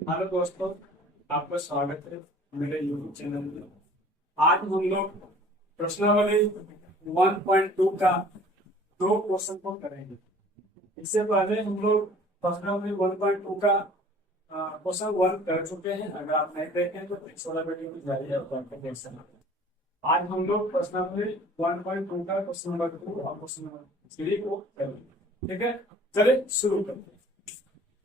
Hello दोस्तों, आपका स्वागत है मेरे यूट्यूब चैनल में। आज हम लोग प्रश्नावली 1.2 का दो क्वेश्चन को करेंगे। इससे पहले हम लोग प्रश्नावली 1.2 का क्वेश्चन 1 कर चुके हैं। अगर आप नहीं देखे हैं तो इस वाला वीडियो में जाइए और जाकर देख सकते हैं। आज हम लोग प्रश्नावली 1.2 का क्वेश्चन नंबर 2 और क्वेश्चन नंबर 3 को करेंगे। ठीक है, चलिए शुरू करते हैं।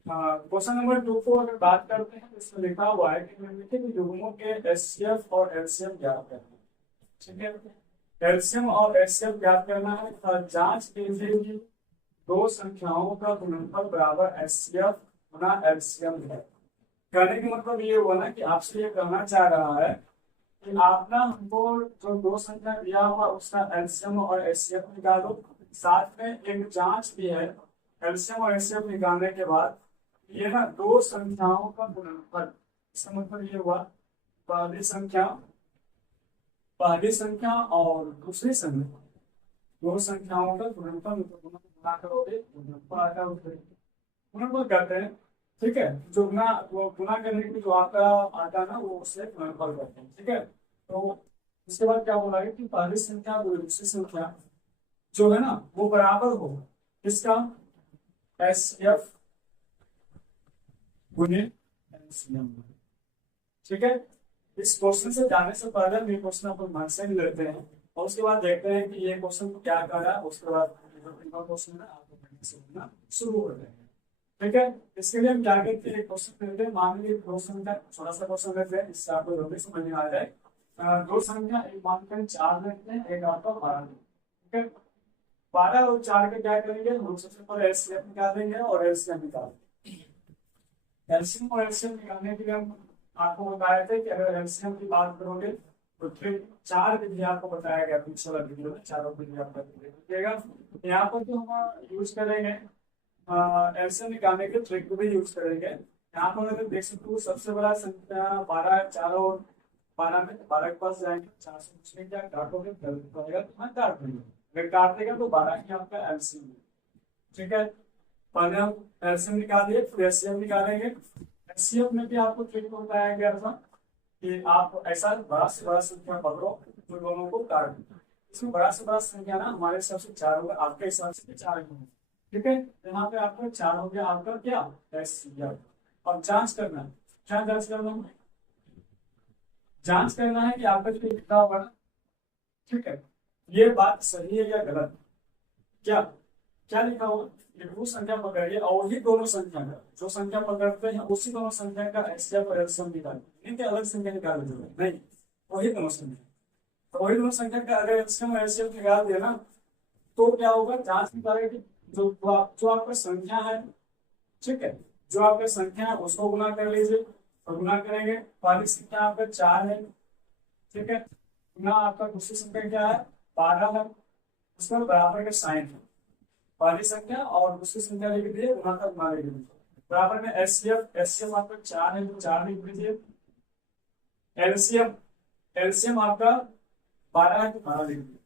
क्वेश्चन नंबर 2 को अगर बात करते हैं तो इसमें लिखा हुआ है कि निम्नलिखित युग्मों के एचसीएफ और एलसीएम ज्ञात करना है। ठीक है, एलसीएम और एचसीएफ ज्ञात करना है। जांच कीजिए कि दो संख्याओं का गुणनफल बराबर एचसीएफ गुना एलसीएम है। कहने का मतलब ये हुआ ना कि आपसे ये कहना चाह रहा है कि आप ना हमको जो दो संख्या दिया हुआ उसका एलसीएम और एचसीएफ निकालो। साथ में एक जांच भी है, एलसीएम और एचसीएफ निकालने के बाद ये ना दो संख्याओं का गुणनफल। इसका मतलब ये हुआ पहली संख्या पहली संख्या और दूसरी संख्या, दो संख्याओं का गुणनफल गुणा करोगे गुणनफल आता है उससे गुणनफल करते हैं। ठीक है, जो गुना वो गुना करने की जो आपका आता है ना वो उससे गुणनफल करते हैं। ठीक है, तो इसके बाद क्या बोला है कि पहली संख्या और दूसरी संख्या जो है ना वो बराबर हो इसका एस एफ गुने एलसीएम। ठीक है, इस क्वेश्चन से जाने से पहले हम ये क्वेश्चन अपन मन से ही लेते हैं और उसके बाद देखते हैं कि ये क्वेश्चन को क्या कर रहा है। उसके बाद क्वेश्चन है आपको पढ़ने से होना शुरू कर देंगे। ठीक है, इसके लिए हम क्या करते हैं, क्वेश्चन लेते हैं। मान लीजिए क्वेश्चन का छोटा सा क्वेश्चन लेते हैं, इससे आपको जल्दी समझ में आ जाए। दो संख्या एक मानकर 4 लेते हैं, एक आपका 12। ठीक है, 12 और 4 का क्या करेंगे, हम सबसे पहले एलसीएम निकालेंगे और एलसीएम निकालेंगे। एलसीएम और एलसीएम निकालने के लिए हम आपको बताए थे कि अगर एलसीएम की बात करोगे तो फिर 4 विधि आपको बताया गया पिछले वाला वीडियो में, चारों विधि आपको देखिएगा। यहाँ पर तो हम यूज करेंगे एलसीएम निकालने के ट्रिक को भी यूज करेंगे। यहाँ पर अगर देख सकते हो सबसे बड़ा संख्या 12 है, चारों 12 में 12 के पास जाएंगे, 4 से पूछने क्या काटोगे, तुम्हें काट देंगे। अगर काट देगा तो 12 ही आपका एलसीएम है। ठीक है, पहले हम एलसीएम निकालिए फिर एचसीएफ निकालेंगे। एचसीएफ में भी आपको ट्रिक बताया गया था कि आप ऐसा बड़ा से बड़ा संख्या पकड़ो तो दोनों को काट दो। इसमें बड़ा से बड़ा संख्या ना हमारे हिसाब से 4 होगा, आपके हिसाब से 4 होगा। ठीक है, यहाँ पे आपका 4 हो गया आपका क्या एचसीएफ। अब जांच करना है, क्या जांच करना है, जांच करना है कि आपका जो लिखा होगा ना, ठीक है, ये बात सही है या गलत। क्या क्या लिखा हुआ, ये वो संख्या पकड़िए और वही दोनों संख्या का जो संख्या पकड़ते हैं उसी दोनों संख्या का एचसीएफ और एलसीएम निकालिए। इनके अलग संख्या निकाल दीजिए, नहीं वही दोनों संख्या। तो वही दोनों संख्या का अगर एलसीएम और एलसीएम निकाल दिया ना तो क्या होगा, जांच निकालेगा कि जो आपका संख्या है, ठीक है, जो आपका संख्या है उसको गुना कर लीजिए। तो गुना करेंगे, पहली संख्या आपका 4 है, ठीक है, गुना आपका दूसरी संख्या क्या है 12 है, उसमें बराबर का साइन है। पहली संख्या और दूसरी संख्या लिख दीजिए, गुना का गुना लिख दीजिए। बराबर में एचसीएफ, एचसीएफ आपका 4 है तो 4 लिख दीजिए। एलसीएम, एलसीएम आपका 12 है तो 12 लिख दीजिए।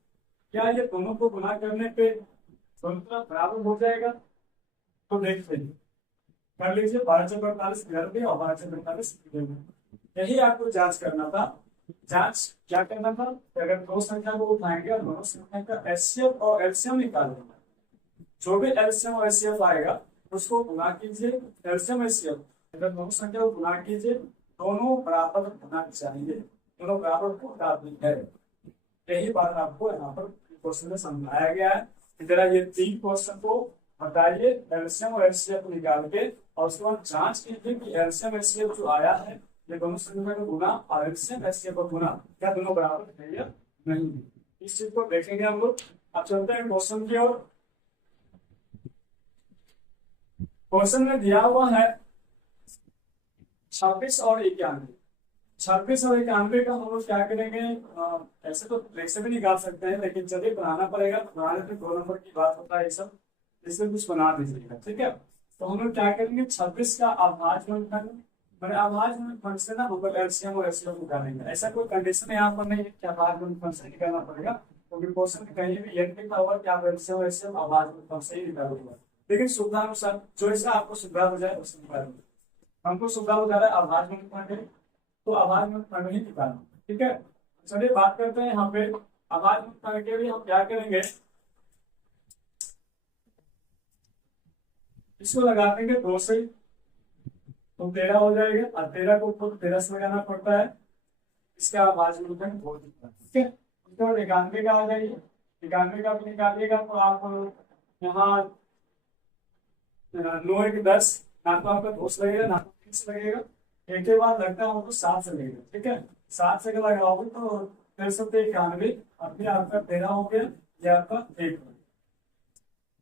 क्या ये दोनों को गुना करने पे दोनों तरफ बराबर हो जाएगा, तो देख लीजिए, कर लीजिए। 12 से 48 घर में और 12 से 48 में, यही आपको जांच करना था। जांच क्या करना था, अगर दो संख्या को उठाएंगे और दोनों संख्या का एचसीएफ और एलसीएम निकालेंगे, जो भी एलसीएम और एचसीएफ आएगा उसको गुना कीजिए। एलसीएम एचसीएफ अगर दोनों संख्या को गुना कीजिए, दोनों बराबर होना चाहिए, दोनों बराबर होता है। यही बात आपको यहाँ पर क्वेश्चन में समझाया गया है। जरा ये 3 क्वेश्चन को बताइए एलसीएम और एचसीएफ निकाल के, और उसके बाद जांच कीजिए कि एलसीएम एचसीएफ जो आया है ये दोनों संख्या का गुना और एलसीएम एचसीएफ का गुना क्या दोनों बराबर है या नहीं। इस चीज को देखेंगे हम लोग। अब चलते हैं क्वेश्चन की ओर। क्वेश्चन में दिया हुआ है 26 और 91। 26 और 91 का हम लोग क्या करेंगे, ऐसे तो ट्रिक से भी निकाल सकते हैं लेकिन चलिए बनाना पड़ेगा। बनाने पे 2 नंबर की बात होता है ये सब, इसमें कुछ बना दीजिएगा। ठीक है, तो हम लोग क्या करेंगे 26 का अभाज्य गुणनफल, मैंने अभाज्य गुणनफल से ना हम लोग एलसीएम और एचसीएफ निकालेंगे। ऐसा कोई कंडीशन यहाँ पर नहीं है कि अभाज्य गुणनफल से निकालना पड़ेगा, क्योंकि क्वेश्चन में कहीं भी ये लिखा हुआ कि आप एलसीएम और एचसीएफ अभाज्य गुणनफल से ही निकालोगे। लेकिन सुविधा अनुसार जो ऐसा आपको सुविधा हो जाए उससे निकालोगे। हमको सुविधा हो जा रहा है आभार में, तो आभार में ही निकालना। ठीक है, चलिए बात करते हैं यहाँ पे आभार में करके भी हम क्या करेंगे, इसको लगा देंगे 2 से, तो 13 हो जाएगा, और 13 को ऊपर 13 से लगाना पड़ता है, इसका आवाज में बहुत दिखता है। ठीक है, उसके बाद 91 का आ जाइए, 91 का भी निकालिएगा तो आप यहाँ 9 1 10, ना तो आपका 2 से लगेगा ना तो 3 से लगेगा, एक के बाद लगता है हमको 7 से लगेगा। ठीक है, 7 से लगाओगे तो 9391, और फिर आपका 13 हो गया, ये आपका 1 हो गया,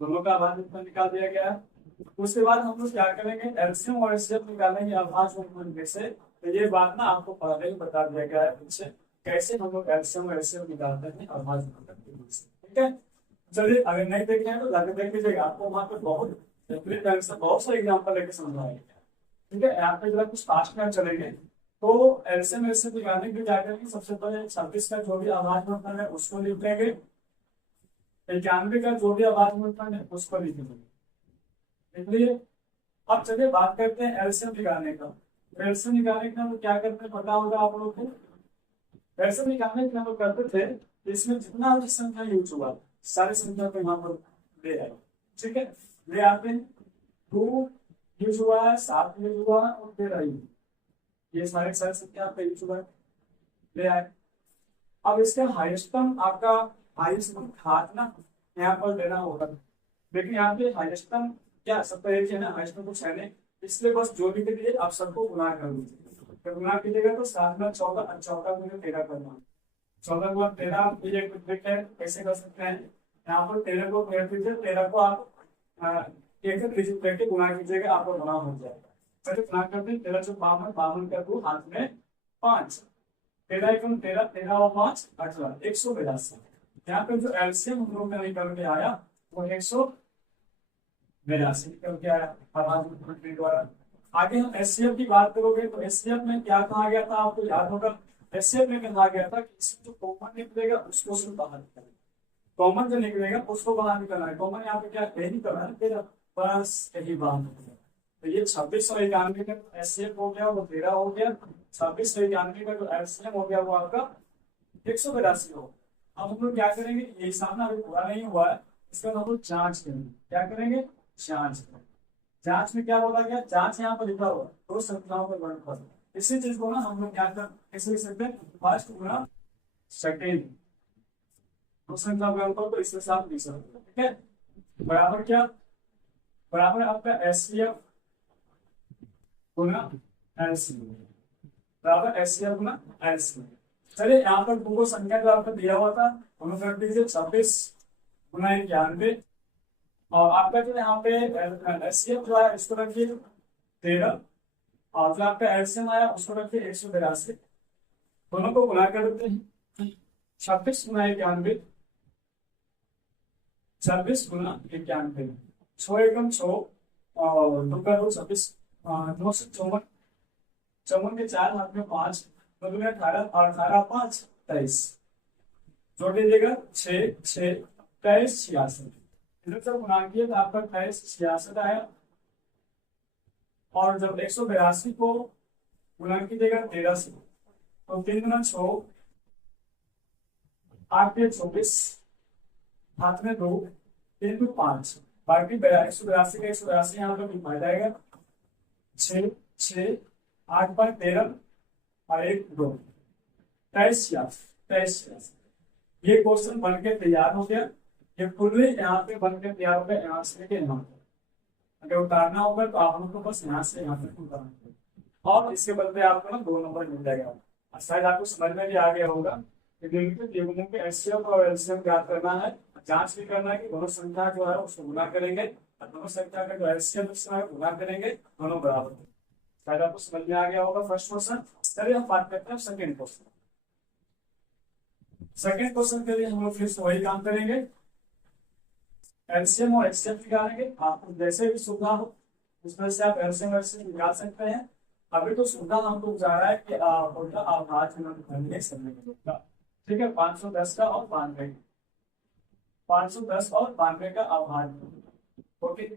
दोनों का आवाज निकाल दिया गया है। उसके बाद हम लोग क्या करेंगे, एलसीएम और एचसीएफ निकालेंगे आभाज में से। तो ये बात ना आपको पहले ही बता दिया गया है पीछे, कैसे हम लोग एलसीएम और एचसीएफ निकालते हैं आभाज में से। ठीक है, चलिए अगर नहीं देखे हैं तो जाके देख लीजिएगा, आपको वहां पे बहुत सारे एग्जाम्पल लेके समझाएंगे। ठीक है, यहाँ पे जरा कुछ फास्ट में चलेंगे, तो एलसीएम एचसीएफ निकालने के जाकर के सबसे पहले 26 का जो भी आभाज में है उसको लिख लेंगे, 91 का जो भी आभाज में है उसको लिख लेंगे। इसलिए अब चलिए बात करते हैं एलसीएम निकालने का। एलसीएम निकालने का तो क्या करते हैं पता होगा आप लोगों को। एलसीएम निकालने के हम लोग करते थे, इसमें जितना भी संख्या यूज हुआ सारी संख्या को यहाँ पर ले आए। ठीक है, ले आते हैं, 2 यूज हुआ है, 7 यूज हुआ है और 13 यूज, ये सारे संख्या आपका यूज हुआ है, ले आए। अब इसका हाइएस्टम आपका हाइएस्टम हाथ ना यहाँ पर लेना होगा, लेकिन यहाँ पे हाइएस्टम क्या सबका एक है ना, हाइएस्टम कुछ है नहीं, इसलिए बस जो भी करिए आप सबको गुना कर दीजिए। तो गुना कीजिएगा तो 7 में 14, 14 में 13 करना, 14 को 13 ये ट्रिक है, कैसे कर सकते हैं, यहाँ पर 13 को फेर दीजिए, 13 को आप एक करके गुना कीजिएगा, आपको गुना हो जाएगा। पहले गुना करते हैं, 13 से 52, 52 का 2 हाथ में 5, 13 एकम 13, 13 और 5 18, 182। यहाँ पे जो एलसीएम हम लोग का निकल के आया वो 182 निकल के आया आवाज द्वारा। आगे हम एचसीएफ की बात करोगे तो एचसीएफ में क्या कहा गया था, आपको याद होगा, एचसीएफ में कहा गया था कि इसमें जो कॉमन निकलेगा उसको सिर्फ बाहर निकलेगा, कॉमन जो निकलेगा उसको बाहर निकलना है। कॉमन यहाँ पे क्या यही करना है, फिर बस यही बात है। तो ये 2691 का एचसीएफ हो गया, वो 13 हो गया, 2691 का जो एलसीएम हो गया वो आपका 182 हो। अब हम लोग क्या करेंगे, ये सामना अभी पूरा नहीं हुआ है, इसका हम लोग जांच करेंगे। क्या करेंगे, जांच। जांच में क्या बोला गया, जांच यहाँ पर लिखा हुआ 2 संख्याओं का गुणनफल, इसी चीज को ना हम लोग क्या कर कैसे लिख सकते हैं, फर्स्ट गुना सेकेंड, 2 संख्या का गुणनफल तो इसके साथ लिख सकते हैं। ठीक है, बराबर क्या, बराबर आपका एचसीएफ गुना एलसीएम, बराबर एचसीएफ गुना एलसीएम। चलिए यहाँ पर दो संख्या जो आपको दिया हुआ था उन्होंने कर दीजिए 26 गुना 91, और आपका जो यहाँ पे एचसीएफ जो है इसको रखिए 13, और जो आपका एलसीएम आया उसको रखिए 182, दोनों को गुना कर देते हैं, 26 गुना 91, 26 गुना 91, 6 एकम 6 और 2 का 2 26, 9 से 54, 54 के 4 हाथ में 5, 18 और 18 5 23, जोड़ दीजिएगा 6 6 23 66, इधर जब गुना किया तो आपका 23 66 आया, और जब 182 को गुना कीजिएगा 13 से तो 3 गुना 6 8 के 24, हाथ में 2, 3 को 5, बाकी 182 का 182 यहाँ पे लिखा जाएगा, 6 6 8 पर 13 और 1 2 23 66। ये क्वेश्चन बनके तैयार हो गया, ये फुल यहाँ पे बनके तैयार हो गया, यहाँ से लेके यहाँ पे अगर उतारना होगा तो आप लोग को बस यहाँ से यहाँ तक उतारना, और इसके बदले आपको ना 2 नंबर मिल जाएगा। शायद आपको समझ में भी आ गया होगा कि एचसीएफ और एलसीएम ज्ञात करना है, जांच भी करना है कि दोनों संख्या जो है उसको गुना करेंगे, और दोनों संख्या का जो एलसीएम गुना करेंगे, दोनों बराबर। शायद आपको समझ में आ गया होगा फर्स्ट क्वेश्चन। चलिए हम बात करते हैं सेकेंड क्वेश्चन। सेकेंड क्वेश्चन के लिए हम लोग फिर से वही काम करेंगे, एलसीएम और एचसीएफ निकालेंगे। आपको जैसे भी सुविधा हो उसमें से आप एलसीएम एचसीएफ निकाल सकते हैं। अभी तो सुविधा हमको जा रहा है कि आभाज ठीक है, 510 का और 92, 510 और 92 का आभाज। ओके,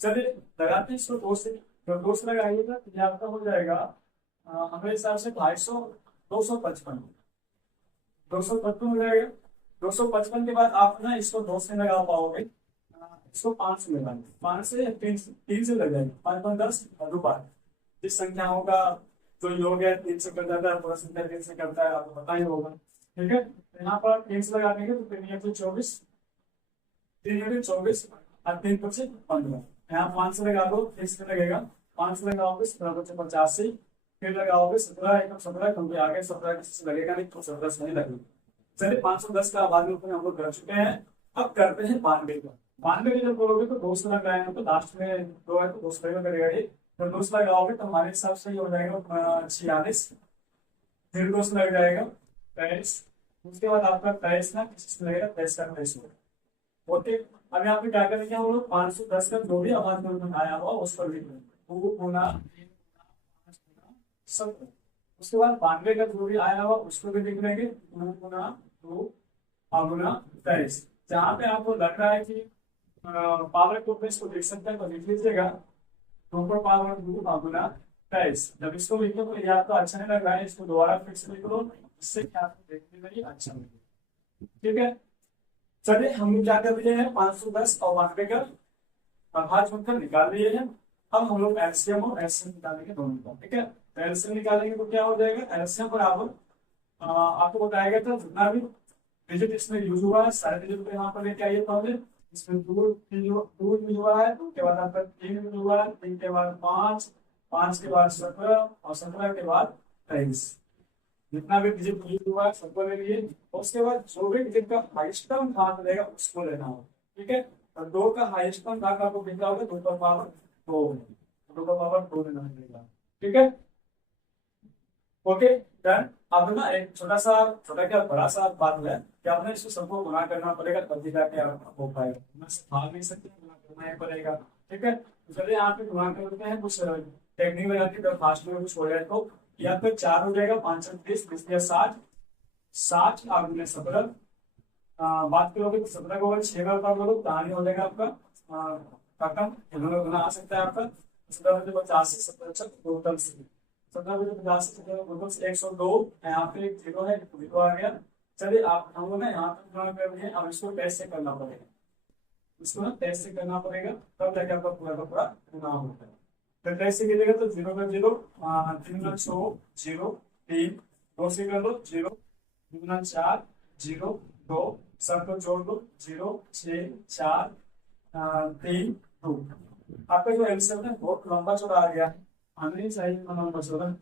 चलिए लगाते हैं इसको 2 से, तो 2 से लगाइएगा तो ये आपका हो जाएगा हमारे हिसाब से 250, 255, 255 हो जाएगा। 255 के बाद आप ना इसको 2 से लगा पाओगे, इसको 5 से लगाएंगे, 5 से या 3 से लगाएंगे, 5 5 10 रुपये। जिस संख्याओं का जो योग है 3 से कर जाता है, पूरा संख्या 3 से करता है, आपको पता ही होगा। ठीक है, तो यहाँ पर 3 से लगा देंगे तो 3 या 24, 3 या 24 और 3 बचे 15। यहाँ 5 से लगा दो, 30 से लगेगा, 5 से लगाओगे 17 बचे 85, फिर लगाओगे 17 एकदम 17, क्योंकि आगे 17 किसी से लगेगा नहीं तो 17 से नहीं लगेगा। चलिए 510 का बाद में हम लोग कर चुके हैं। अब करते हैं 92 का। 92 के जब बोलोगे तो 2 से लगाएंगे, तो लास्ट में 2 है तो 2 से करेगा ये, तो 2 से लगाओगे तो हमारे हिसाब से ये हो जाएगा 46, फिर 2 से लग जाएगा 23, उसके बाद आपका 23 ना किसी से लगेगा 23 का 23 होगा। ओके, अब यहाँ पे क्या करेंगे हम लोग 510 का जो भी आवाज में आया हुआ उस पर लिख लेंगे, 2 गुना 17। उसके बाद 92 का जो भी आया हुआ उसको भी लिख लेंगे, 2 गुना 2 गुना 23। जहाँ पे आपको लग रहा है कि पावर को इसको लिख सकते हैं तो लिख लीजिएगा, 2 पर पावर 2 गुना 23। जब इसको लिखो तो ये आपको अच्छा नहीं लग रहा है, इसको दोबारा फिर से लिख लो, इससे क्या आपको देखने में ही अच्छा लगेगा। ठीक है, चलिए हम लोग क्या कर दिए हैं 510 और 92 का भाग जोड़कर निकाल लिए हैं। अब हम लोग एलसीएम और एलसीएम निकालेंगे दोनों का। ठीक है, तो एलसीएम निकालेंगे तो क्या हो जाएगा, एलसीएम बराबर आपको बताएगा था जितना भी डिजिट इसमें यूज हुआ है सारे डिजिट को यहाँ पर लेके आइए पहले। इसमें 2 यूज हुआ है, 2 के बाद आपका 3 यूज हुआ है, 3 के बाद 5, 5 के बाद 17 और 17 के बाद 23। जितना भी डिजिट यूज हुआ है सबको ले लिए। उसके बाद जो भी डिजिट का हाईएस्ट टर्म भाग मिलेगा उसको लेना होगा। ठीक है, और 2 का हाईएस्ट टर्म भाग आपको कितना होगा, 2 का पावर 2, 2 का पावर 2 लेना पड़ेगा। ठीक है, ओके डन। अब ना एक छोटा क्या बड़ा सा बात है कि आपने इसको सबको गुना करना पड़ेगा तभी जाके हो पाएगा, मैं भाग नहीं सकते, गुना करना ही पड़ेगा। ठीक है, तो चलिए यहाँ पे गुना करते हैं, कुछ टेक्निक लगाते हैं, फास्ट में कुछ हो जाए तो यहाँ पे 4 हो जाएगा, 5 30 30 60, 60 और 17 बात करोगे तो 17 को 6 बार कर लो कहानी हो जाएगा आपका खत्म। दोनों गुना आ सकता है आपका 17 85 17 टोटल से 17 102, यहाँ पे एक 0 है, 0 आ गया। चलिए आप हम लोग ना यहाँ पे गुणा कर रहे हैं, अब इसको टेस्ट से करना पड़ेगा, इसको ना टेस्ट से करना पड़ेगा, तब जाके आपका पूरा का पूरा गुना होता है। तो टेस्ट से कीजिएगा तो 0 का 0, 3 गुना 100 0 3, 2 से कर लो 0, 2 गुना 4 0 2, सबको जोड़ दो 0 6 4 3 2। आपका जो एलसीएम है बहुत लंबा चौड़ा आ गया है, आने चाहिए लंबा चौड़ा।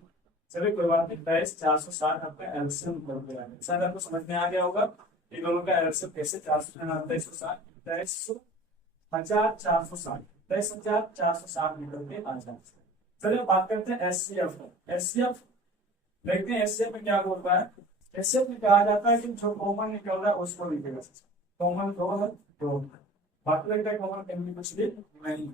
चलिए कोई बात नहीं, 23 460 आपका एलसीएम कर दिया है। शायद आपको समझ में आ गया होगा इन दोनों का एलसीएम कैसे 460 23,460 23,460 निकल के आ जाए। चलिए बात करते हैं एचसीएफ। एचसीएफ देखते हैं एचसीएफ में क्या होता है। एचसीएफ में कहा जाता है कि जो कॉमन निकल रहा है उसको लिखेगा, कॉमन 2 है 2, बाकी लगता है कॉमन कहीं कुछ भी नहीं,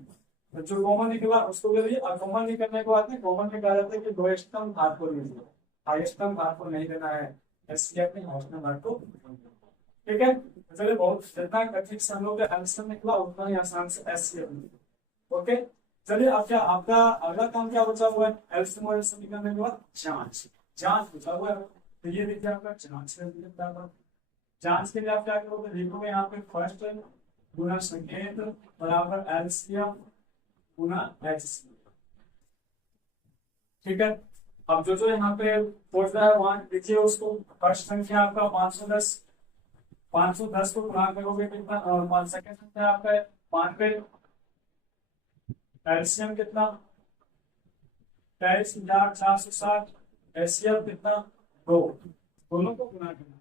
तो जो कॉमन निकला उसको ले लिए। और कॉमन निकलने के बाद में कॉमन में कहा जाता है कि लोएस्ट टर्म भाग को लीजिए, हाईएस्ट टर्म भाग को नहीं देना है एचसीएफ में, हाईएस्ट टर्म भाग को। ठीक है, चलिए बहुत जितना कठिन से हम लोग का आंसर निकला उतना ही आसान से एचसीएफ निकला। ओके, चलिए अब क्या आपका अगला काम क्या बचा हुआ है, एलसीएम और एचसीएफ निकालने के बाद जांच बचा हुआ है। तो ये देखिए आपका जांच के लिए आप क्या करोगे, लिखोगे यहाँ पे फर्स्ट गुना संकेत बराबर एलसीएम गुना एचसीएफ। ठीक है, अब जो यहाँ पे पूछ रहा है वहां लिखिए उसको। फर्स्ट संख्या आपका 510, 510 को गुणा करोगे कितना, और सेकंड संख्या आपका 92, एलसीएम कितना 23,460, एचसीएफ कितना 2, दोनों को गुना करना।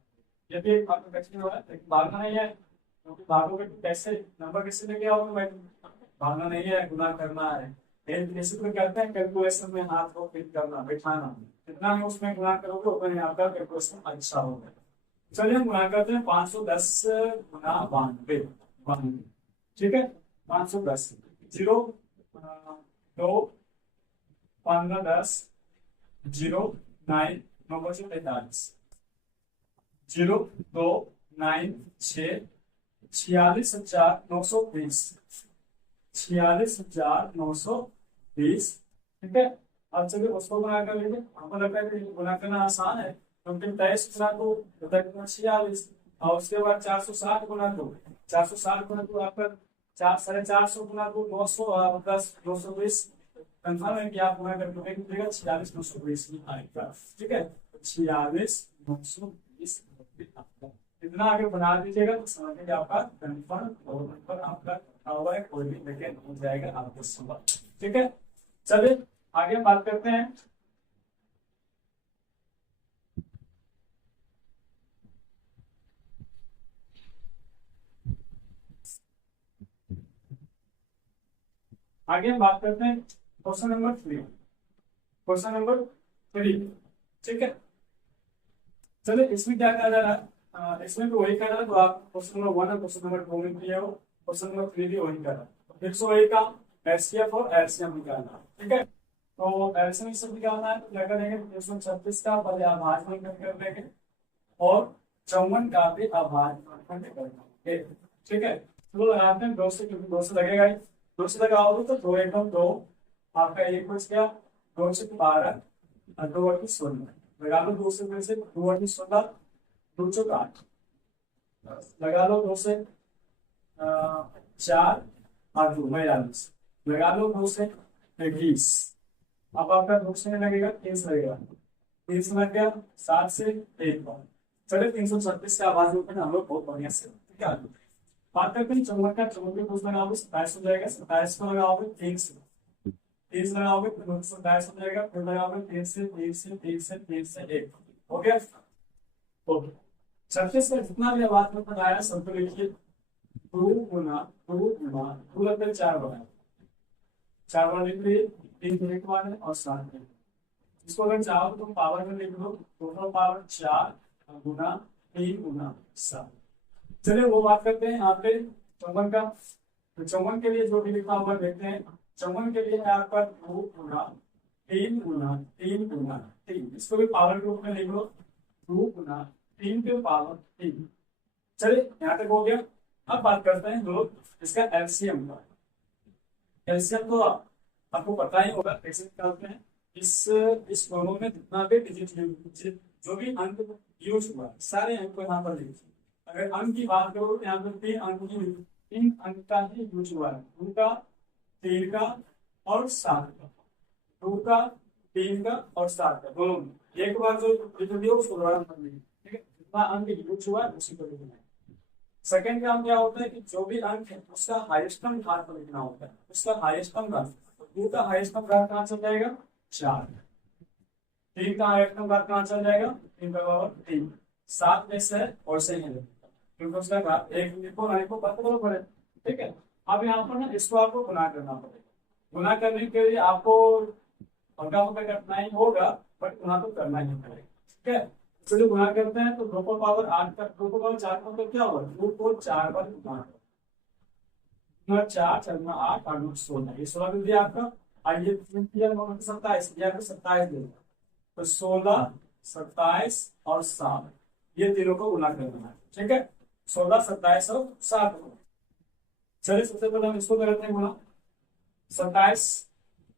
यदि एक भाग कठिन हो रहा है भागना नहीं है, क्योंकि भागोगे तो कैसे नंबर कैसे लेके आओगे भाई, भागना नहीं है गुना करना है। बेसिकली कहते हैं कैलकुलेशन में हाथ को फिट करना बैठाना, जितना है उसमें गुना करोगे उतना ही आपका कैलकुलेशन अच्छा होगा। चलिए हम गुना करते हैं 510 गुना 92। ठीक है, 510 0 2 15 10 0 9 9 45 0 2 9 6 46,920 46,920 ठीक है। अब चलिए उसको गुना कर लीजिए, हमको लगता है कि गुना करना आसान है, क्योंकि 23 गुना 2 46, और उसके बाद 460 गुना 2, 460 गुना 2 आपका 450 गुना 2 900 और प्लस 220। कंफर्म है कि आप गुना करके देखेगा 46 920 आएगा। ठीक है, 46 920 इतना आगे बना दीजिएगा तो समझ कि आपका कंफर्म और नंबर आपका हुआ है, कोई भी लेके हो जाएगा आपको सुबह। ठीक है, चलिए आगे बात करते हैं। आगे हम बात करते हैं क्वेश्चन नंबर 3, क्वेश्चन नंबर 3। ठीक है, चलिए इसमें क्या कहा जा रहा है, इसमें भी वही कर रहा है, तो आप क्वेश्चन नंबर 1 और क्वेश्चन नंबर 2 में किया हो, क्वेश्चन नंबर 3 भी वही कर रहा है। फिर से वही काम, एचसीएफ और एलसीएम निकालना। ठीक है, तो एलसीएम सब निकालना है, तो क्या करेंगे 336 का पहले आभाज्य कर देंगे और 54 का भी आभाज्य करना। ठीक है, तो लगाते हैं 2 से, क्योंकि 2 से लगेगा ही, 2 से लगाओगे तो 2 एकदम 2, आपका एक बच गया, 2 से 12 और 2 और 16 लगा लो, 2 से फिर से 2 और 16 2 चौक 8 लगा लो, 2 से 4 और 2 42 लगा लो, 2 से 20। अब आपका 2 से लगेगा 30 लगेगा, 30 लग गया, 7 से 1 बार। चलिए 336 का आवाज ऊपर हम लोग बहुत बढ़िया से ठीक है। बात करते हैं 54 का, 54 को लगाओगे 27 हो जाएगा, 27 को लगाओगे 30 से, 30 लगाओगे फिर 27 हो जाएगा, फिर लगाओगे 30 से 30 से 30 से 30 से 1 हो गया। ओके, 36 का जितना भी आवाज में बताया सबको लिखिए, 2 गुना 2 लगता है 4 बार, 4 बार लिख लीजिए, 3 एक बार है और 7 है। इसको अगर चाहो तो पावर में लिख लो, टोटल पावर 4 गुना 3 गुना 7। चलिए वो बात करते हैं यहाँ पे 54 का, तो 54 के लिए जो भी लिखा हुआ देखते हैं। 54 के लिए है आपका 2 गुना 3 गुना 3 गुना 3, इसको भी पावर के रूप में लिख लो, 2 गुना 3 के पावर 3। चलिए यहाँ तक हो गया। अब बात करते हैं जो इसका एलसीएम का। एलसीएम तो आपको पता ही होगा कैसे निकालते हैं। इस दोनों में जितना भी डिजिट जो भी अंक यूज हुआ सारे अंक को यहाँ पर लिखिए। अगर अंक की बात करो तो यहाँ पर 3 अंक का ही यूज हुआ है, 2 का 3 का और 7 का, 2 का 3 का और 7 का दोनों में। एक बार जो उसको दोबारा मत लिखिए, ठीक है, जितना अंक यूज हुआ है उसी को लिखना है। सेकंड काम क्या होता है कि जो भी अंक है उसका हाईएस्टम घात पर लिखना होता है, उसका हाईएस्टम घात। 2 का हाईएस्टम घात कहाँ चल जाएगा 4, 3 का हाईएस्टम घात कहाँ चल जाएगा 3 का पावर 3, 7 में से और से ही क्योंकि उसका घात एक लिखो ना लिखो पता करो पड़े। ठीक है, अब यहाँ पर ना इसको आपको गुना करना पड़ेगा। गुना करने के लिए आपको हल्का फुल्का करना ही होगा, बट गुना तो करना ही पड़ेगा। ठीक है, चलिए गुना करते हैं, तो 2 को पावर 8 का 2 को पावर 4 का क्या होगा, 2 को 4 बार गुना 4 4 8 8 16, ये 16 मिल दिया आपका। आइए 27 दिया, 27 दे, तो 16 27 और 7 ये तीनों को गुना करना है। ठीक है, 16 27 और 7 को। चलिए सबसे पहले हम इसको करते हैं गुना, 27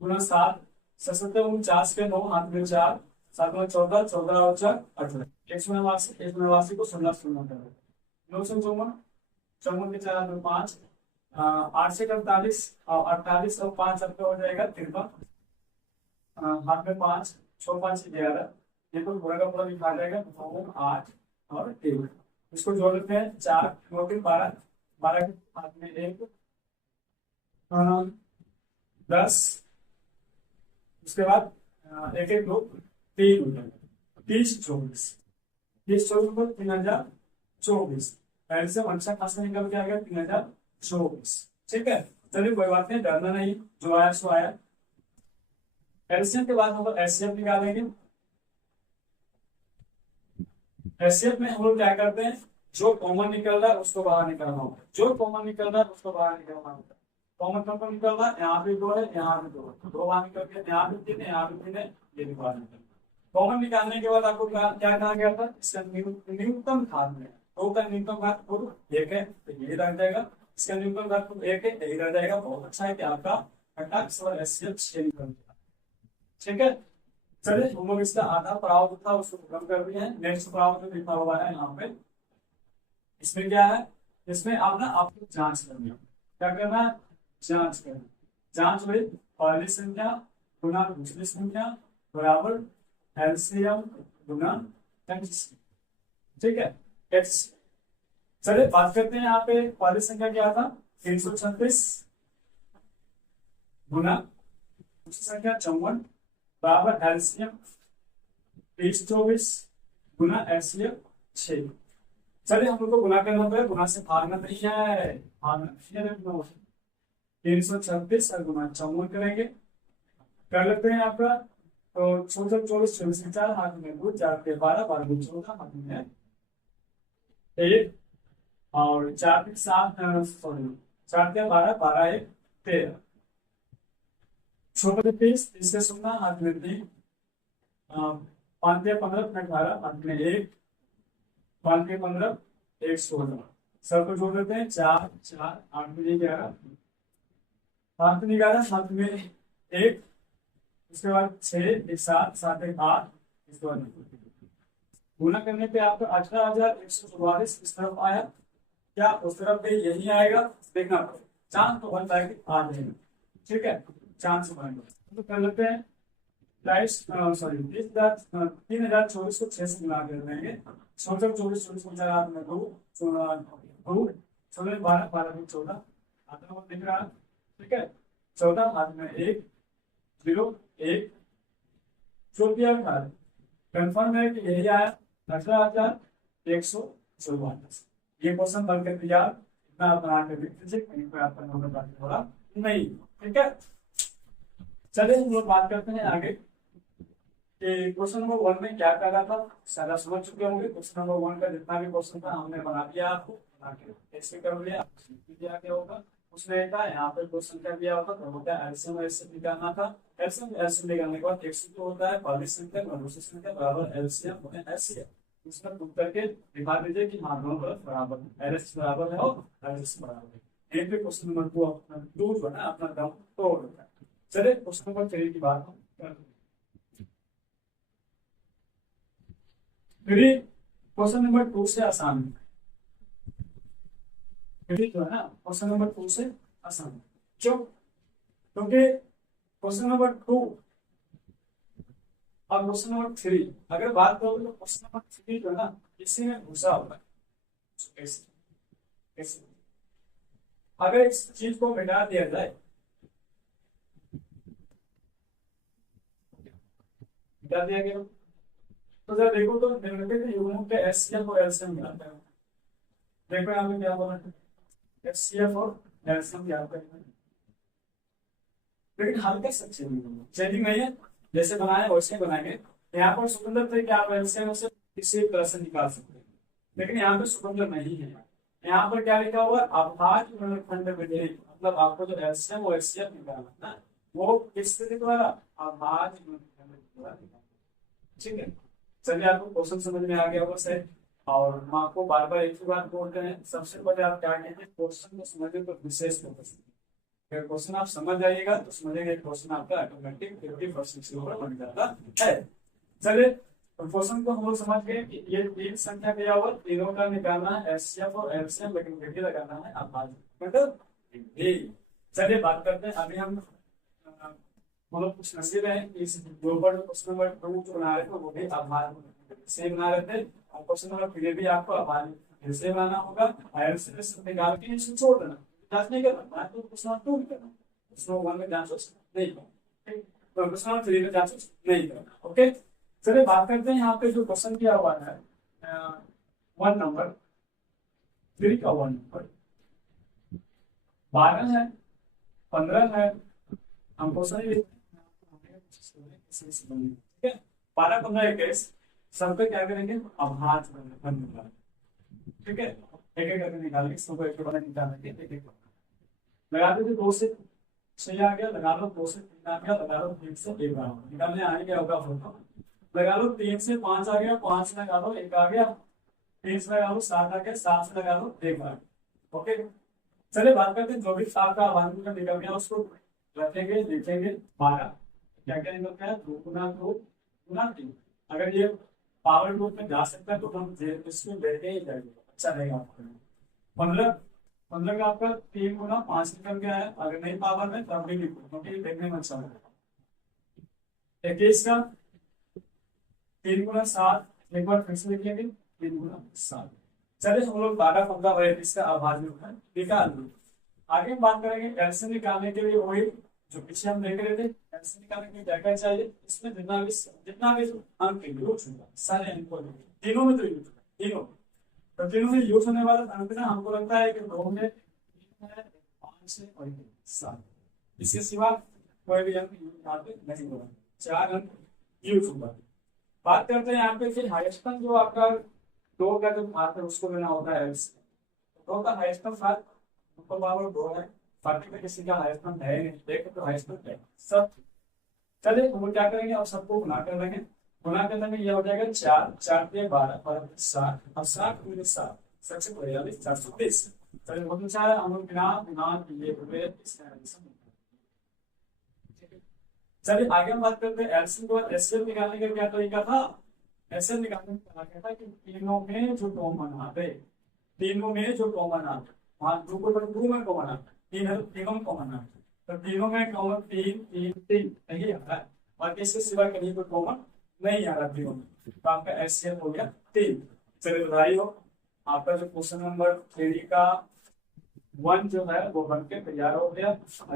गुना 7, 49 के 9 हाथ में 4, 7 में 14, 14 और 4 18, 189 को 16 से गुना करें, 954, 54 के 4 में 5, 8 से 48 और 48 और 5 आपका हो जाएगा 53, हाथ में 5, 6 5 11, ये तो पूरा का पूरा लिखा जाएगा 9 8 और 1। इसको जोड़ लेते हैं, 4 9 के 12, 12 के हाथ में 1, 10, उसके बाद 1 1 2 3 30 24, 30 24 पर 3024, पहले से अच्छा खासा निकल के आ गया 3024। ठीक है, चलिए कोई बात नहीं, डरना नहीं, जो आया सो आया। एलसीएम के बाद हम लोग एचसीएफ निकालेंगे। एचसीएफ में हम लोग क्या करते हैं, जो कॉमन निकल रहा है उसको बाहर निकालना होगा, जो कॉमन निकल रहा है उसको बाहर निकालना होगा। कॉमन कब निकल रहा है, यहाँ पे 2 है, यहाँ पे 2 है, 2 बाहर निकल गया, यहाँ पे 3 है, यहाँ पे 3 है, ये भी बाहर निकल। कॉमन निकालने के बाद आपको क्या कहा गया था, इसका न्यूनतम घात में 2 का न्यूनतम घात 1 है, तो ये रह जाएगा। इसका न्यूनतम घात 1 है, यही रह जाएगा। बहुत अच्छा है कि आपका फटाक से एचसीएफ 6 निकल गया। ठीक है। चलिए हम लोग इसका आधा पड़ाव था उसको खत्म कर दिए हैं। नेक्स्ट पड़ाव जो लिखा हुआ है यहाँ पे, इसमें क्या है, इसमें आप ना आपको जांच करनी है। क्या करना है, जांच करना। जांच हुई पहली संख्या गुना दूसरी संख्या बराबर एलसीएम गुना एचसीएफ, ठीक है, एचसीएफ। चलिए बात करते हैं, यहाँ पे पहली संख्या क्या था, 336 गुना दूसरी संख्या 54 बराबर एलसीएम 2024 गुना एचसीएफ 6। चलिए हम लोग को गुना करना पड़ेगा, गुना से भागना नहीं है, भागना नहीं है। 336 और गुना 54 करेंगे, कर लेते हैं आपका। तो 24 24 24 4 हाथ में 2 4 के 12 12 को 14 हाथ में है 1 और 4 के 7 सॉरी 4 के 12 12 1 13 छोटे 30 30 से 0 हाथ में 3 5 के 15 18 हाथ में 1 5 के 15 1 16 सबको जोड़ देते हैं 4 4 8 में 11 5 में 11 हाथ में 1 उसके बाद 6 1 7 7 1 8 इसके बाद गुना करने पे आपको 18,144 इस तरफ आया, क्या उस तरफ भी यही आएगा, देखना पड़ेगा। चांद तो बन जाएगी आ जाएगा, ठीक है, चांद से बनेगा। तो कर लेते हैं 3,024 को 6 से गुना कर देंगे। 24 24 24 4 में 2 2 16 12 12 14 आता हुआ दिख रहा है, ठीक है। 14 हाथ में 1 0 1 14 कंफर्म है कि यही आया 18,144। ये क्वेश्चन बनकर तैयार, इतना आप बना कर देख लीजिए, कहीं पर आपका नंबर बाकी हो रहा नहीं, ठीक है। चलिए हम लोग बात करते हैं आगे कि क्वेश्चन नंबर 1 में क्या कर रहा था, सारा समझ चुके होंगे। क्वेश्चन नंबर 1 का जितना भी क्वेश्चन था हमने बना दिया, आपको बना के ऐसे कर लिया, दिया क्या होगा उसमें था। यहाँ पे क्वेश्चन क्या दिया होता तो होता है एलसीएम एलसीएम निकालना था। एलसीएम एलसीएम निकालने के बाद एक्स तो होता है पहली संख्या और दूसरी संख्या बराबर एलसीएम और एचसीएफ, इसमें पुट करके दिखा दीजिए कि हाँ दोनों तरफ बराबर है, एलएच बराबर है और एलएच बराबर है। यहीं पे क्वेश्चन नंबर 2 अपना 2 जो है ना अपना दम तोड़ देता है। चलिए क्वेश्चन नंबर 3 की बात हम करते हैं। 3 क्वेश्चन नंबर 2 से आसान है, जो है ना क्वेश्चन नंबर 2 से आसान है। क्यों, क्योंकि क्वेश्चन नंबर 2 और क्वेश्चन नंबर 3 अगर बात करोगे तो क्वेश्चन नंबर 3 जो है ना इसी में घुसा होगा। कैसे कैसे अगर इस चीज को मिटा दिया जाए, मिटा दिया गया तो जरा देखो तो निम्नलिखित युग्मों के एचसीएफ और एलसीएम मिलाता है। देखो यहाँ पे क्या बोला है, एचसीएफ और एलसीएम क्या होता है, लेकिन हल्का सा चेंजिंग नहीं है, जैसे बनाए वैसे बनाएंगे। यहाँ पर स्वतंत्र थे कि आप एलसीएम से किसी तरह से निकाल सकते हैं, लेकिन यहाँ पे स्वतंत्र नहीं है। यहाँ पर क्या लिखा हुआ, अभाज्य गुणनखंड विधि, मतलब आपको जो एलसीएम और एचसीएफ निकालना है ना वो किस विधि द्वारा, अभाज्य गुणनखंड द्वारा, ठीक है। चलिए आपको क्वेश्चन समझ में आ गया होगा सर, और हम आपको बार बार एक ही बात बोलते हैं, सबसे पहले आप क्या कीजिए क्वेश्चन को समझने पर विशेष फोकस। अगर क्वेश्चन आप समझ जाइएगा तो समझेंगे क्वेश्चन आपका ऑटोमेटिक 50% से ऊपर बन जाता है। चलिए क्वेश्चन को हम लोग समझ गए कि ये 3 संख्या दिया हुआ, तीनों का निकालना है एचसीएफ और एलसीएम, लेकिन विधि लगाना है अभाज्य मतलब विधि। चलिए बात करते हैं, अभी हम मतलब कुछ नसीब है इस दो पर क्वेश्चन नंबर 2 जो बना रहे थे वो भी अभाज्य से बना रहे थे, और क्वेश्चन नंबर 3 भी आपको अभाज्य से बनाना होगा। एलसीएम निकाल के इसको छोड़ देना, जांच नहीं करना, तो क्वेश्चन नंबर 2 करना, क्वेश्चन नंबर 1 में जांच नहीं करना, ठीक, तो क्वेश्चन नंबर 3 में जांच नहीं करना। ओके, चलिए बात करते हैं यहाँ पे जो क्वेश्चन किया हुआ है 1 नंबर 3 का 1 नंबर 12 है 15 है, हम क्वेश्चन ठीक है 12 15 21 सब पे क्या करेंगे अभाज्य गुणनखंड, ठीक है, एक एक करके निकालेंगे, सबको एक बार निकालेंगे, एक एक लगा दीजिए। 2 से 6 आ गया, लगा लो 2 से 3 आ गया, लगा लो 3 से 1 आ गया, निकालने आने क्या होगा फोटो, लगा लो 3 से 5 आ गया, 5 से लगा लो 1 आ गया, 3 से लगा लो 7 आ गया, 7 से लगा लो 1 आ गया। ओके, चलिए बात करते हैं जो भी आपका अभाज्य निकल गया उसको रखेंगे, लिखेंगे 12, क्या क्या निकल गया, 2 गुना 2 गुना 3। अगर ये पावर ग्रुप में जा सकता है तो हम इसमें लेके ही जाएंगे, अच्छा रहेगा आपको। 15 15 का आपका 3 गुना 5 निकल गया है, अगर नहीं पावर में तब भी लिखो क्योंकि देखने में अच्छा लगेगा। 21 का 3 गुना 7, एक बार फिर से लिखेंगे 3 गुना 7। चलिए हम लोग 12 15 और 21 का आभार निकाल लो। आगे हम बात करेंगे एलसीएम निकालने के लिए, वही जो पीछे हम देख रहे थे। एलसीएम निकालने के लिए क्या क्या चाहिए, इसमें जितना भी अंक यूज होगा सारे अंकों में, तीनों में तो यूज होगा, तीनों तो तीनों में यूज होने वाला अंक ना हमको लगता है कि 2 में 3 है, 5 है और 7। इसके सिवा कोई भी अंक यहाँ पे नहीं होगा, 4 अंक यूज होगा। बात करते हैं यहाँ पे कि हाईएस्ट जो आपका 2 का जो मार्क है उसको लेना होता है। 2 का हाईएस्ट मार्क ऊपर पावर 2 है, बाकी में किसी का हाईएस्ट है नहीं, एक तो हाईएस्ट है सब। चलिए हम क्या करेंगे और सबको गुना कर लेंगे। गुना करने में ये हो जाएगा 4 4 पे 12 12 7 और 7 गुने 7 सबसे बढ़िया 420। चलिए बहुत अच्छा है, हम लोग बिना गुना किए हुए इसका आंसर। चलिए आगे हम बात करते हैं एलसीएम के बाद एचसीएफ निकालने का क्या तरीका था। एचसीएफ निकालने का क्या था कि तीनों में जो कॉमन आते, तीनों में जो कॉमन आते, वहां दो में कॉमन आते, तीन है तो तीनों में कॉमन आते, तो तीनों में कॉमन 3 3 3 नहीं आता है, और इसके सिवा कहीं कोई कॉमन नहीं आ रहा तीनों में, तो आपका एचसीएफ हो गया 3। चलिए बधाई हो, आपका जो क्वेश्चन नंबर 3 का 1 जो है वो बन के तैयार हो गया।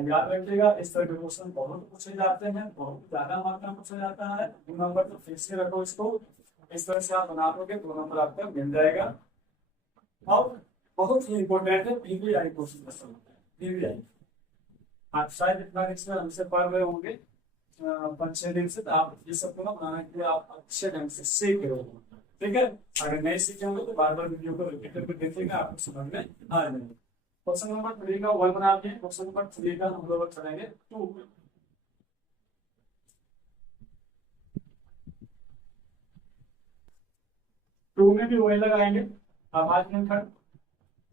याद रखिएगा इस तरह के क्वेश्चन बहुत पूछे जाते हैं, बहुत ज्यादा मात्रा में पूछा जाता है। 2 नंबर तो फिर से रखो इसको, इस तरह से आप बना लोगे 2 नंबर आपका मिल जाएगा। और बहुत ही इंपॉर्टेंट है पीवीआई क्वेश्चन, पीवीआई आप शायद इतना इसमें हमसे पढ़ रहे होंगे 5-6 दिन से, तो आप ये सब को ना बनाने के लिए आप अच्छे ढंग से सीख रहे हो, ठीक है। अगर नहीं सीखे होंगे तो बार बार वीडियो को रिपीट करके देखिएगा, आपको समझ में आ जाएगा। क्वेश्चन नंबर 3 का 1 बना दिए, क्वेश्चन नंबर 3 का हम लोग चलेंगे 2। 2 में भी वही लगाएंगे, आवाज में खड़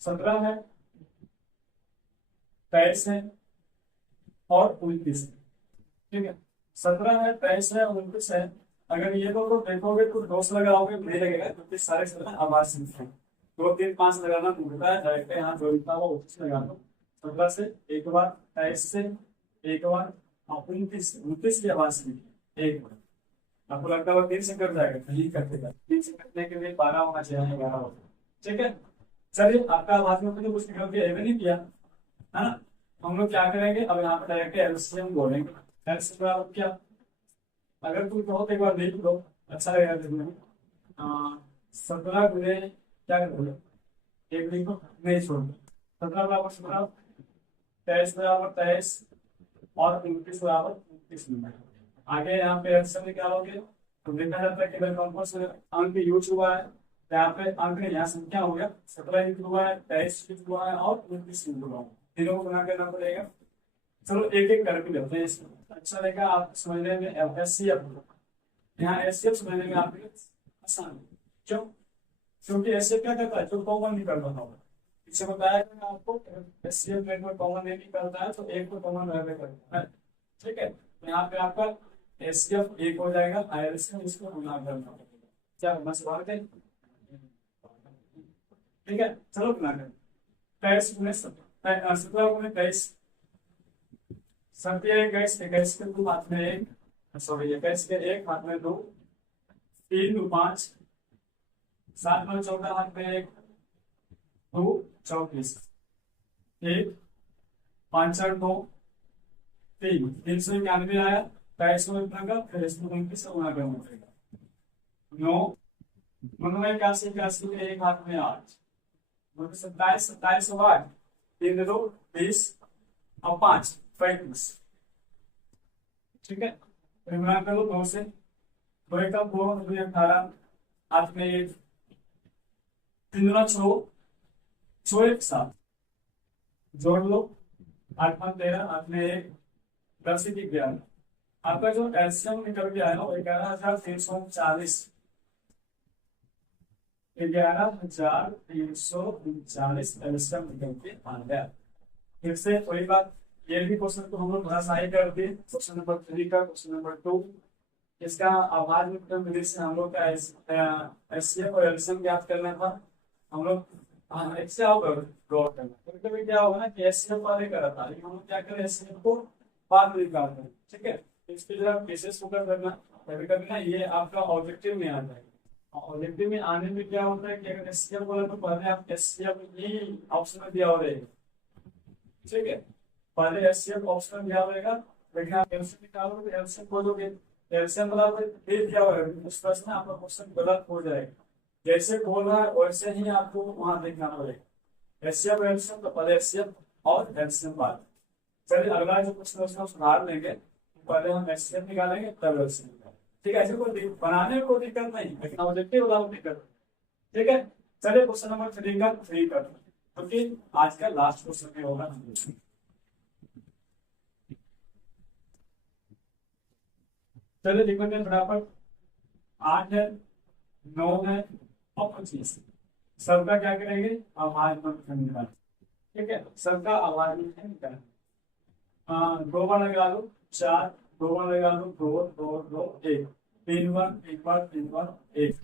17 है, 23 है और 29 है, ठीक है। 17 है, 23 है और 29 है। अगर ये दो देखोगे तो 2 से लगाओगे नहीं लगेगा क्योंकि सारे 17 आवाज से है। 2 3 5 लगाना होता है, डायरेक्ट यहाँ जो लिखा हुआ उससे लगा दो। 17 से एक बार, 23 से एक बार और 29 की आवाज से एक बार। आपको लगता है 3 से कट जाएगा, नहीं कटेगा, 3 से कटने के लिए 12 होना चाहिए, 11 होगा, ठीक है। चलिए आपका आवाज में तो कुछ निकल के नहीं किया है ना, हम लोग क्या करेंगे अब यहाँ पे डायरेक्ट एलसीएम बोलेंगे। एलसीएम बराबर क्या, अगर तुम कहो तो एक बार देख लो, अच्छा लगेगा देखने में। 17 गुने क्या करोगे, एक लिखो नहीं छोड़ो, 17 बराबर 17, 23 बराबर 23 और 29 बराबर 29 मिनट। आगे यहाँ पे एलसीएम निकालोगे तो देखा जाता है कि अगर कौन से अंक यूज हुआ है, तो यहाँ पे अंक यहाँ संख्या हो गया, 17 यूज हुआ है, 23 यूज हुआ है और 29 यूज हुआ है, तीनों को बना करना पड़ेगा। चलो एक एक करके लेते हैं, इसमें अच्छा रहेगा आप समझने में। एचसीएफ, यहाँ एचसीएफ समझने में आपके आसान है, क्यों, क्योंकि एचसीएफ क्या करता है, जो कॉमन निकलता होगा, पीछे बताया था आपको एचसीएफ में कॉमन नहीं निकलता है तो एक को कॉमन रहने करता है, ठीक है। तो यहाँ पे आपका एचसीएफ एक हो जाएगा, आईएलसीएम इसको गुना करना पड़ेगा, क्या बस बात है, ठीक है। चलो गुना करें, 23 गुने 17, 17 गुने 23, 21 21 के 2 हाथ में 1, सॉरी 21 के 1 हाथ में 2, 3 2 5, 7 9 14 हाथ में 1 2 24, 1 5 4 2 3 391 आया, 23 में इतना का फिर इसमें 29 गुना करना पड़ेगा। 9 9 81 81 के 1 हाथ में 8, 27 27 और 8, 3 2 20 और 5 35, ठीक है। गुना करो 2 से, 2 1 2 2 18 8 में 1, 3 2 6 6 1 7, जोड़ लो 8 5 13 8 में 1 10 1 11। आपका जो एलसीएम निकल के आया ना 11,339, 11,339 एलसीएम निकल के आ गया। फिर से वही बात, ये भी क्वेश्चन को हम लोग थोड़ा सा ही कर दिए। क्वेश्चन नंबर 3 का क्वेश्चन नंबर 2, इसका आवाज में विधि से हम लोग का एचसीएफ और एलसीएम ज्ञात करना था। हम लोग इससे आओ गौर करना, कभी कभी क्या होगा ना कि एचसीएफ वाले करा था, लेकिन हम लोग क्या करें एचसीएफ को बाद में निकालते हैं। ठीक है, इस पे जरा विशेष फोकस करना। कभी कभी ना ये आपका ऑब्जेक्टिव में आता है, ऑब्जेक्टिव में आने में क्या होता है कि अगर एचसीएफ बोले तो पहले आप एचसीएफ ही ऑप्शन में दिया हो रहेगा। ठीक है, पहले एचसीएफ ऑप्शन में दिया रहेगा, लेकिन आप एलसीएम निकालोगे तो एलसीएम बोलोगे, एलसीएम मतलब फिर क्या होगा उस प्रश्न में आपका क्वेश्चन गलत हो जाएगा। जैसे बोल रहा है वैसे ही आपको वहां देखना पड़ेगा। एचसीएफ एलसीएम तो पहले एचसीएफ और एलसीएम बाद। चलिए अगला जो क्वेश्चन है उसका सुधार लेंगे, पहले हम एचसीएफ निकालेंगे तब एलसीएम निकालेंगे। ठीक है, ऐसे कोई बनाने में कोई दिक्कत नहीं, लेकिन ऑब्जेक्टिव वाला दिक्कत। ठीक है, चलिए क्वेश्चन नंबर 3 का 3 करते हैं, क्योंकि आज का लास्ट क्वेश्चन भी होगा। चलिए लिखते हैं फटाफट। 8 है, 9 है और 25। सबका क्या करेंगे, आवाज में निकाल। ठीक है, सबका आवाज में निकाल। 2 बार लगा लो 4, 2 बार लगा लो 2 2 2 1, 3 बार 1 बार 3 बार 1,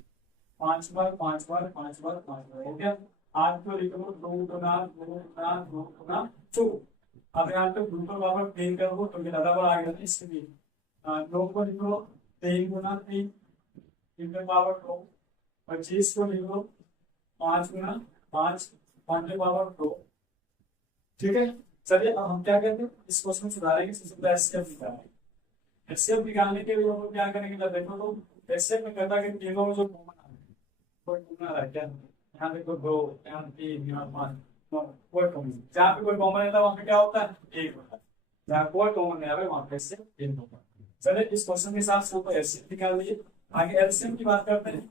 5 बार 5 बार 5 बार 5 बार, हो गया। 8 को लिख लो 2 गुना 2 गुना 2 गुना 2। अब यहाँ पे 2 को पावर 3 करो तो ये ज्यादा बार आ गया, इसलिए 2 को लिख लो 3 गुना 3 3 पावर 2। 25 को लिख लो 5 गुना 5 5 पावर 2। ठीक है, चलिए अब हम क्या करते हैं, इस क्वेश्चन में सुधारेंगे। सबसे पहले एचसीएफ निकालेंगे। एचसीएफ निकालने के लिए हम लोग क्या करेंगे, जब देखो तो एचसीएफ में कहता है कि तीनों में जो कॉमन आ रहा है, कोई कॉमन आ रहा है क्या, यहाँ देखो 2 यहाँ 3 यहाँ 5, कोई कॉमन। जहाँ पे कोई कॉमन रहता है वहाँ पे क्या होता है, 1 होता है। जहाँ कोई कॉमन नहीं आ रहा है वहाँ पे एचसीएफ 1 होता है। चलिए इस क्वेश्चन के हिसाब से हमको एचसीएफ निकाल लिए। आगे एलसीएम की बात करते हैं।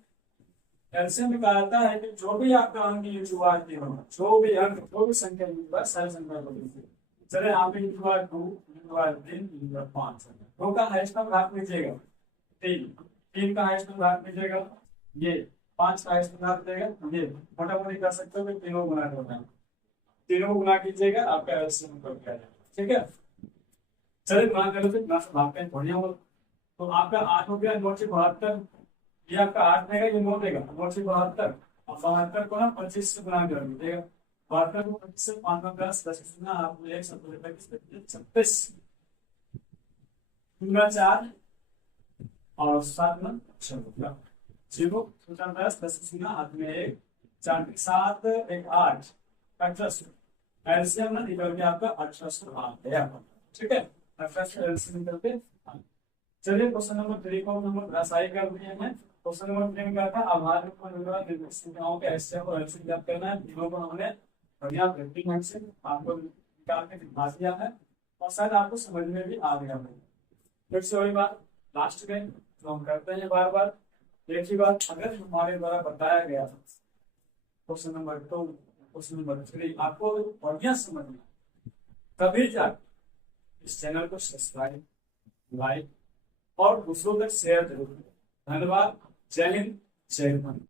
एलसीएम निकालता है कि जो भी आपका अंक यूज हुआ है, जो भी अंक जो भी संख्या यूज हुआ सारी संख्या को लीजिए। चले यहाँ पे यूज हुआ 2 यूज हुआ 3 यूज हुआ 5। 2 का हाईएस्ट नंबर भाग लीजिएगा 3, 3 का हाईएस्ट नंबर भाग लीजिएगा ये, 5 का हाईएस्ट नंबर भाग देगा ये। मोटामोटी कर सकते हो कि तीनों गुना करना है, तीनों गुना कीजिएगा आपका एलसीएम निकल के आ जाएगा। ठीक है, चलिए गुना करो तो गुना से भागते हैं बढ़िया हो। तो आपका 8 हो गया 9 से 72, ये आपका 8 देगा ये 9 देगा, 9 से 72 और 72 को ना 25 से गुना कर दीजिएगा। 72 को 25 से 5 में 10 10 गुना आपको 126 गुना 4 और 7 में 6 जीरो 10 10 गुना हाथ में 1 4 7 1 8 1800। एलसीएम ना निकल के आपका 1800 आ गया। ठीक है, 1800 एलसीएम निकल के। चलिए क्वेश्चन नंबर 3 को हम रासाई कर दिए हैं। क्वेश्चन नंबर 3 का था आभार निर्मित संख्याओं के एचसीएफ और एलसीएम ज्ञात करना है। तीनों को हमने बढ़िया प्रैक्टिस से आपको निकाल के दिखा दिया है और शायद आपको समझ में भी आ गया है। फिर से वही बात लास्ट में जो हम करते हैं बार बार, एक ही बात अगर हमारे द्वारा बताया गया क्वेश्चन नंबर 2 क्वेश्चन नंबर 3 आपको बढ़िया समझ में तभी जाकर इस चैनल को सब्सक्राइब लाइक और दूसरों तक शेयर जरूर। धन्यवाद, जय हिंद, जय भारत।